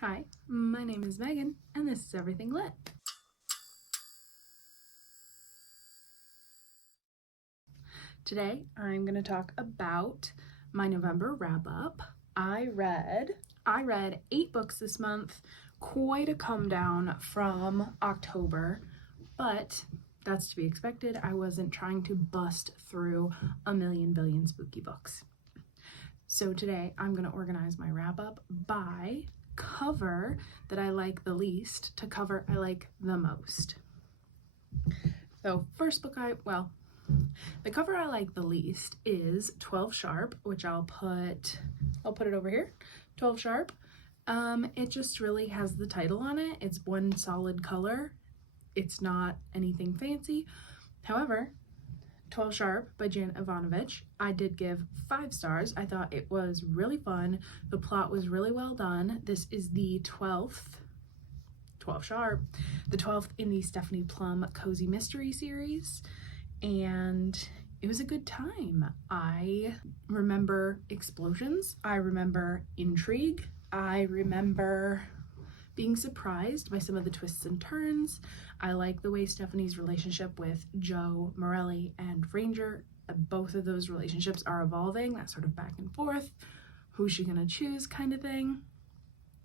Hi, my name is Megan, and this is Everything Lit. Today, I'm going to talk about my November wrap-up. I read 8 books this month, quite a come down from October, but that's to be expected. I wasn't trying to bust through a million billion spooky books. So today, I'm going to organize my wrap-up by cover that I like the least to cover I like the most. So first book the cover I like the least is 12 Sharp, which I'll put it over here. 12 Sharp. It just really has the title on it. It's one solid color. It's not anything fancy. However, 12 Sharp by Jan Ivanovich, I did give 5 stars. I thought it was really fun. The plot was really well done. This is the 12th, 12 Sharp, the 12th in the Stephanie Plum Cozy Mystery series, and it was a good time. I remember explosions. I remember intrigue. I remember being surprised by some of the twists and turns. I like the way Stephanie's relationship with Joe, Morelli, and Ranger, both of those relationships are evolving, that sort of back and forth, who's she gonna choose kind of thing.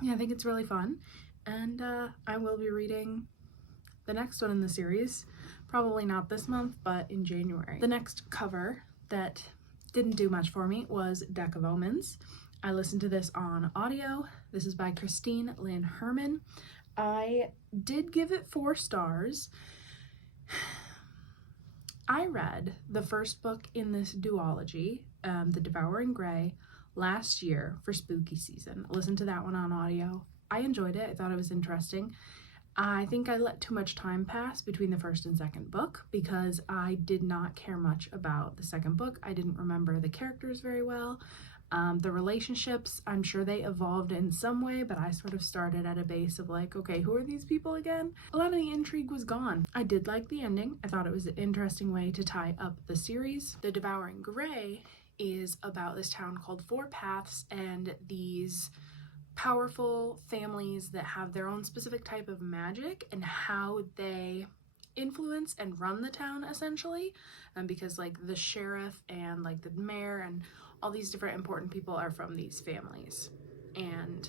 Yeah, I think it's really fun, and I will be reading the next one in the series, probably not this month, but in January. The next cover that didn't do much for me was Deck of Omens. I listened to this on audio. This is by Christine Lynn Herman. I did give it 4 stars. I read the first book in this duology, The Devouring Grey, last year for spooky season. I listened to that one on audio. I enjoyed it. I thought it was interesting. I think I let too much time pass between the first and second book because I did not care much about the second book. I didn't remember the characters very well. The relationships, I'm sure they evolved in some way, but I sort of started at a base of like, okay, who are these people again? A lot of the intrigue was gone. I did like the ending. I thought it was an interesting way to tie up the series. The Devouring Grey is about this town called Four Paths and these powerful families that have their own specific type of magic and how they influence and run the town essentially, because like the sheriff and like the mayor and all these different important people are from these families. And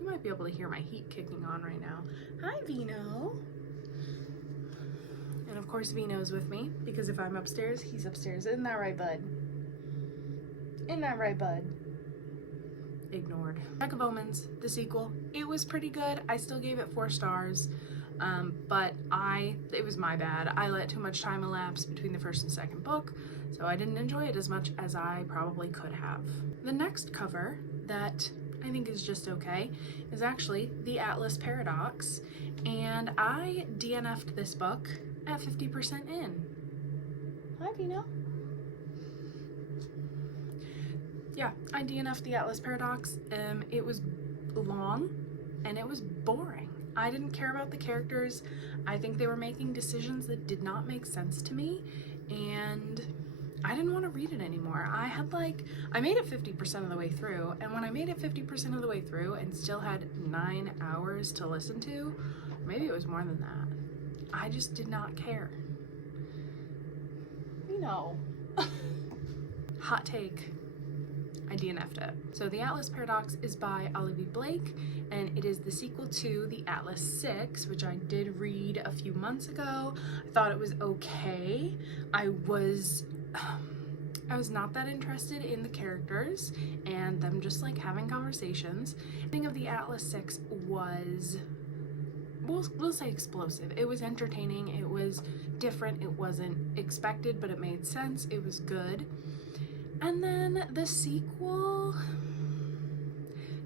you might be able to hear my heat kicking on right now. Hi, Vino. And of course Vino's with me because if I'm upstairs, he's upstairs. Isn't that right, bud? Isn't that right, bud? Ignored. Deck of Omens, the sequel, it was pretty good. I still gave it 4 stars, but it was my bad. I let too much time elapse between the first and second book, so I didn't enjoy it as much as I probably could have. The next cover that I think is just okay is actually The Atlas Paradox, and I DNF'd this book at 50% in. Hi, Vino. Yeah, I DNF'd The Atlas Paradox. It was long and it was boring. I didn't care about the characters. I think they were making decisions that did not make sense to me, and I didn't want to read it anymore. I made it 50% of the way through, and when I made it 50% of the way through and still had 9 hours to listen to, maybe it was more than that, I just did not care. You know. Hot take. I DNF'd it. So The Atlas Paradox is by Olivia Blake, and it is the sequel to The Atlas 6, which I did read a few months ago. I thought it was okay. I was not that interested in the characters and them just like having conversations. The thing of The Atlas 6 was, we'll say explosive. It was entertaining, it was different, it wasn't expected, but it made sense, it was good. And then the sequel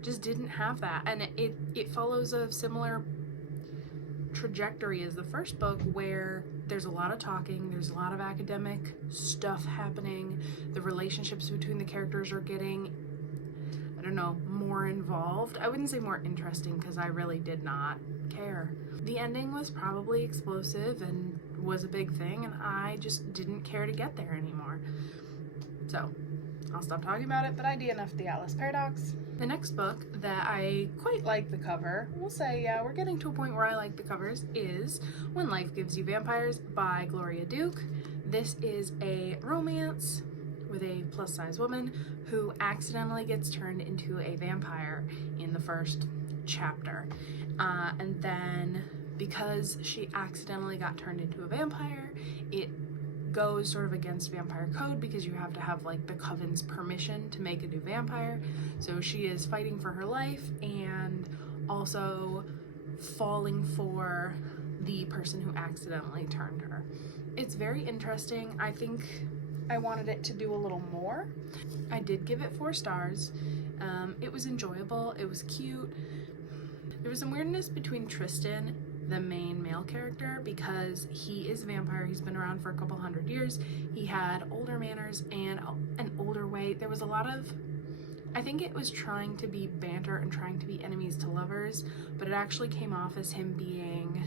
just didn't have that, and it follows a similar trajectory as the first book, where there's a lot of talking, there's a lot of academic stuff happening, the relationships between the characters are getting, I don't know, more involved. I wouldn't say more interesting because I really did not care. The ending was probably explosive and was a big thing, and I just didn't care to get there anymore. So I'll stop talking about it, but I DNF'd the Atlas Paradox. The next book that I quite like the cover, we'll say, yeah, we're getting to a point where I like the covers, is When Life Gives You Vampires by Gloria Duke. This is a romance with a plus-size woman who accidentally gets turned into a vampire in the first chapter. And then because she accidentally got turned into a vampire, it goes sort of against vampire code because you have to have like the coven's permission to make a new vampire. So she is fighting for her life and also falling for the person who accidentally turned her. It's very interesting. I think I wanted it to do a little more. I did give it 4 stars. It was enjoyable, it was cute. There was some weirdness between Tristan, the main male character, because he is a vampire. He's been around for a couple hundred years. He had older manners and an older way. There was a lot of, I think it was trying to be banter and trying to be enemies to lovers, but it actually came off as him being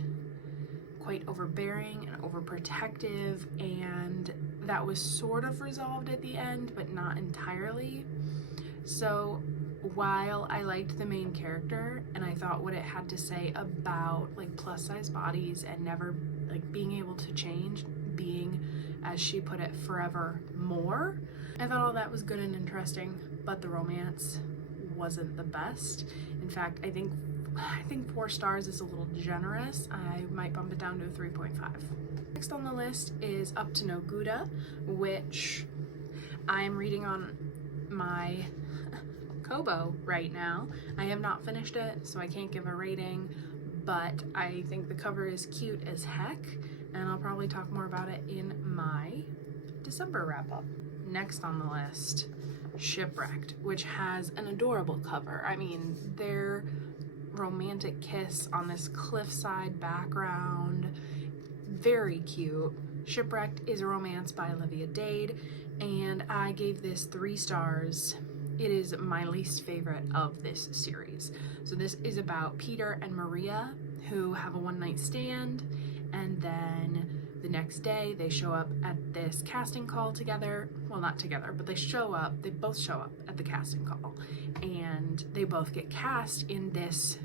quite overbearing and overprotective, and that was sort of resolved at the end, but not entirely. So while I liked the main character and I thought what it had to say about like plus size bodies and never like being able to change, being, as she put it, forever more, I thought all that was good and interesting, but the romance wasn't the best. In fact, I think 4 stars is a little generous. I might bump it down to a 3.5. Next on the list is Up to No Gouda, which I'm reading on my Kobo right now. I have not finished it, so I can't give a rating, but I think the cover is cute as heck, and I'll probably talk more about it in my December wrap-up. Next on the list, Shipwrecked, which has an adorable cover. I mean, their romantic kiss on this cliffside background, very cute. Shipwrecked is a romance by Olivia Dade, and I gave this 3 stars. It is my least favorite of this series. So this is about Peter and Maria, who have a one-night stand, and then the next day they show up at this casting call together. Well, not together, but they both show up at the casting call, and they both get cast in this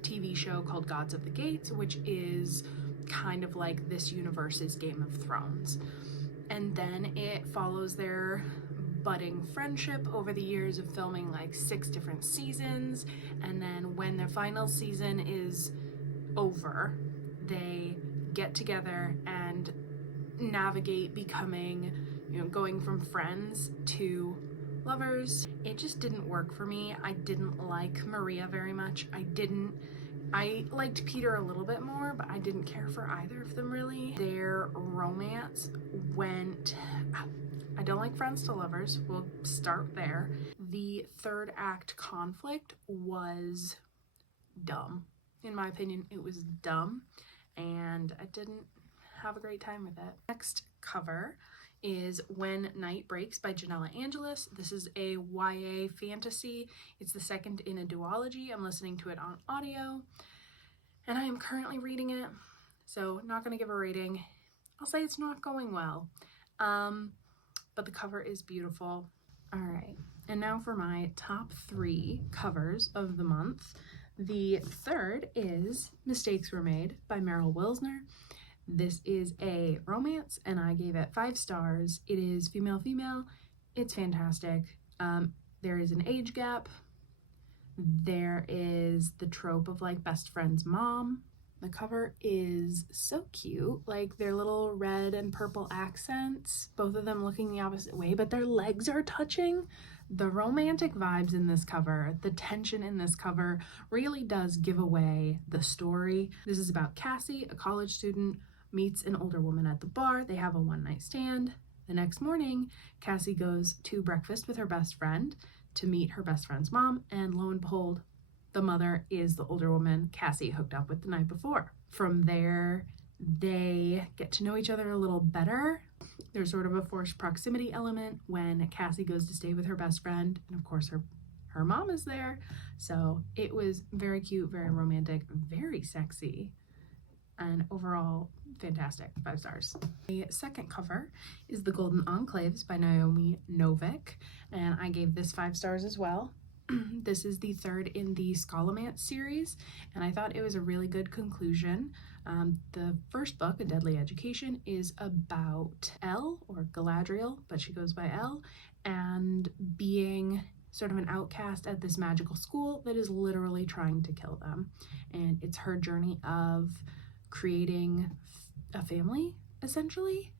TV show called Gods of the Gates, which is kind of like this universe's Game of Thrones. And then it follows their budding friendship over the years of filming like 6 different seasons, and then when their final season is over, they get together and navigate becoming, going from friends to lovers. It just didn't work for me. I didn't like Maria very much. I liked Peter a little bit more, but I didn't care for either of them really. Their romance went, I don't like friends to lovers, we'll start there. The 3rd act conflict was dumb. In my opinion, it was dumb, and I didn't have a great time with it. Next cover is When Night Breaks by Janella Angelis. This is a YA fantasy. It's the 2nd in a duology. I'm listening to it on audio, and I am currently reading it, so not going to give a rating. I'll say it's not going well, but the cover is beautiful. All right, and now for my top 3 covers of the month. The 3rd is Mistakes Were Made by Meryl Wilsner. This is a romance, and I gave it 5 stars. It is female. It's fantastic. There is an age gap. There is the trope of like best friend's mom. The cover is so cute, like their little red and purple accents, both of them looking the opposite way, but their legs are touching. The romantic vibes in this cover, the tension in this cover really does give away the story. This is about Cassie, a college student, meets an older woman at the bar. They have a one-night stand. The next morning, Cassie goes to breakfast with her best friend to meet her best friend's mom, and lo and behold, the mother is the older woman Cassie hooked up with the night before. From there, they get to know each other a little better. There's sort of a forced proximity element when Cassie goes to stay with her best friend, and of course her mom is there. So it was very cute, very romantic, very sexy. and overall fantastic, 5 stars. The second cover is The Golden Enclaves by Naomi Novik, and I gave this 5 stars as well. This is the third in the Scholomance series, and I thought it was a really good conclusion. The first book, A Deadly Education, is about Elle, or Galadriel, but she goes by Elle, and being sort of an outcast at this magical school that is literally trying to kill them. And it's her journey of creating a family, essentially,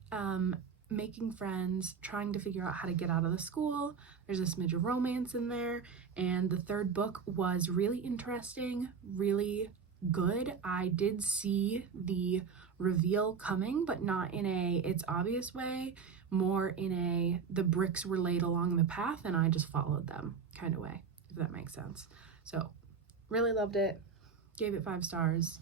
making friends, trying to figure out how to get out of the school. There's a smidge of romance in there. And the third book was really interesting, really good. I did see the reveal coming, but not in a it's obvious way, more in a the bricks were laid along the path and I just followed them kind of way, if that makes sense. So really loved it, gave it 5 stars.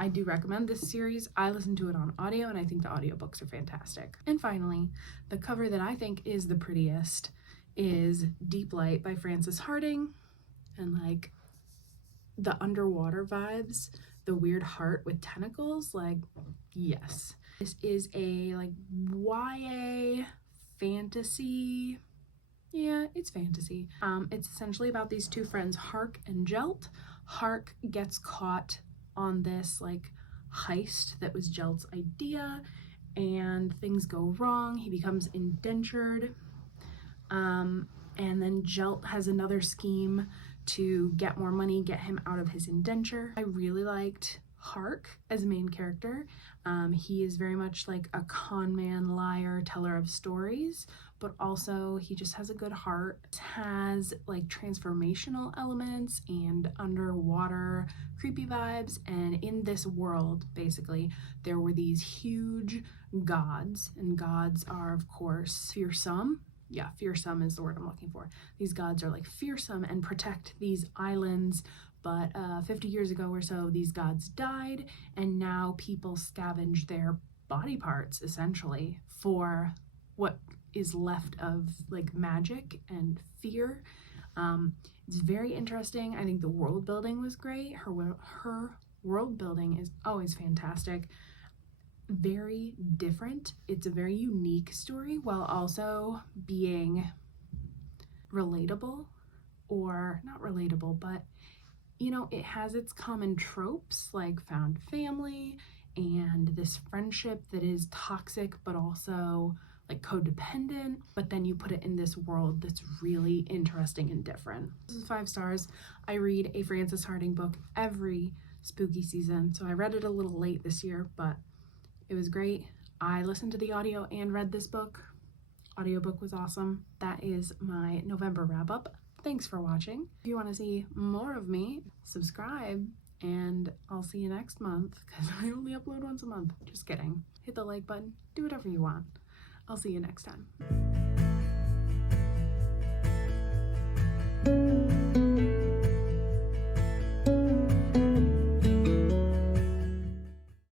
I do recommend this series. I listened to it on audio and I think the audiobooks are fantastic. And finally, the cover that I think is the prettiest is Deep Light by Frances Harding, and like the underwater vibes, the weird heart with tentacles, like, yes. This is a like YA fantasy. Yeah, it's fantasy. It's essentially about these two friends, Hark and Jelt. Hark gets caught on this like heist that was Jelt's idea, and things go wrong. He becomes indentured. And then Jelt has another scheme to get more money, get him out of his indenture. I really liked Hark as a main character. He is very much like a con man, liar, teller of stories, but also he just has a good heart. It has like transformational elements and underwater creepy vibes, and in this world, basically, there were these huge gods, and gods are, of course, fearsome. Yeah, fearsome is the word I'm looking for. These gods are like fearsome and protect these islands, but 50 years ago or so, these gods died, and now people scavenge their body parts, essentially, for what is left of like magic and fear. It's very interesting. I think the world building was great. Her world building is always fantastic. Very different. It's a very unique story while also being relatable, or not relatable, but you know, it has its common tropes like found family and this friendship that is toxic but also like codependent, but then you put it in this world that's really interesting and different. This is 5 stars. I read a Frances Harding book every spooky season, so I read it a little late this year, but it was great. I listened to the audio and read this book. Audiobook was awesome. That is my November wrap up. Thanks for watching. If you want to see more of me, subscribe, and I'll see you next month because I only upload once a month. Just kidding. Hit the like button. Do whatever you want. I'll see you next time.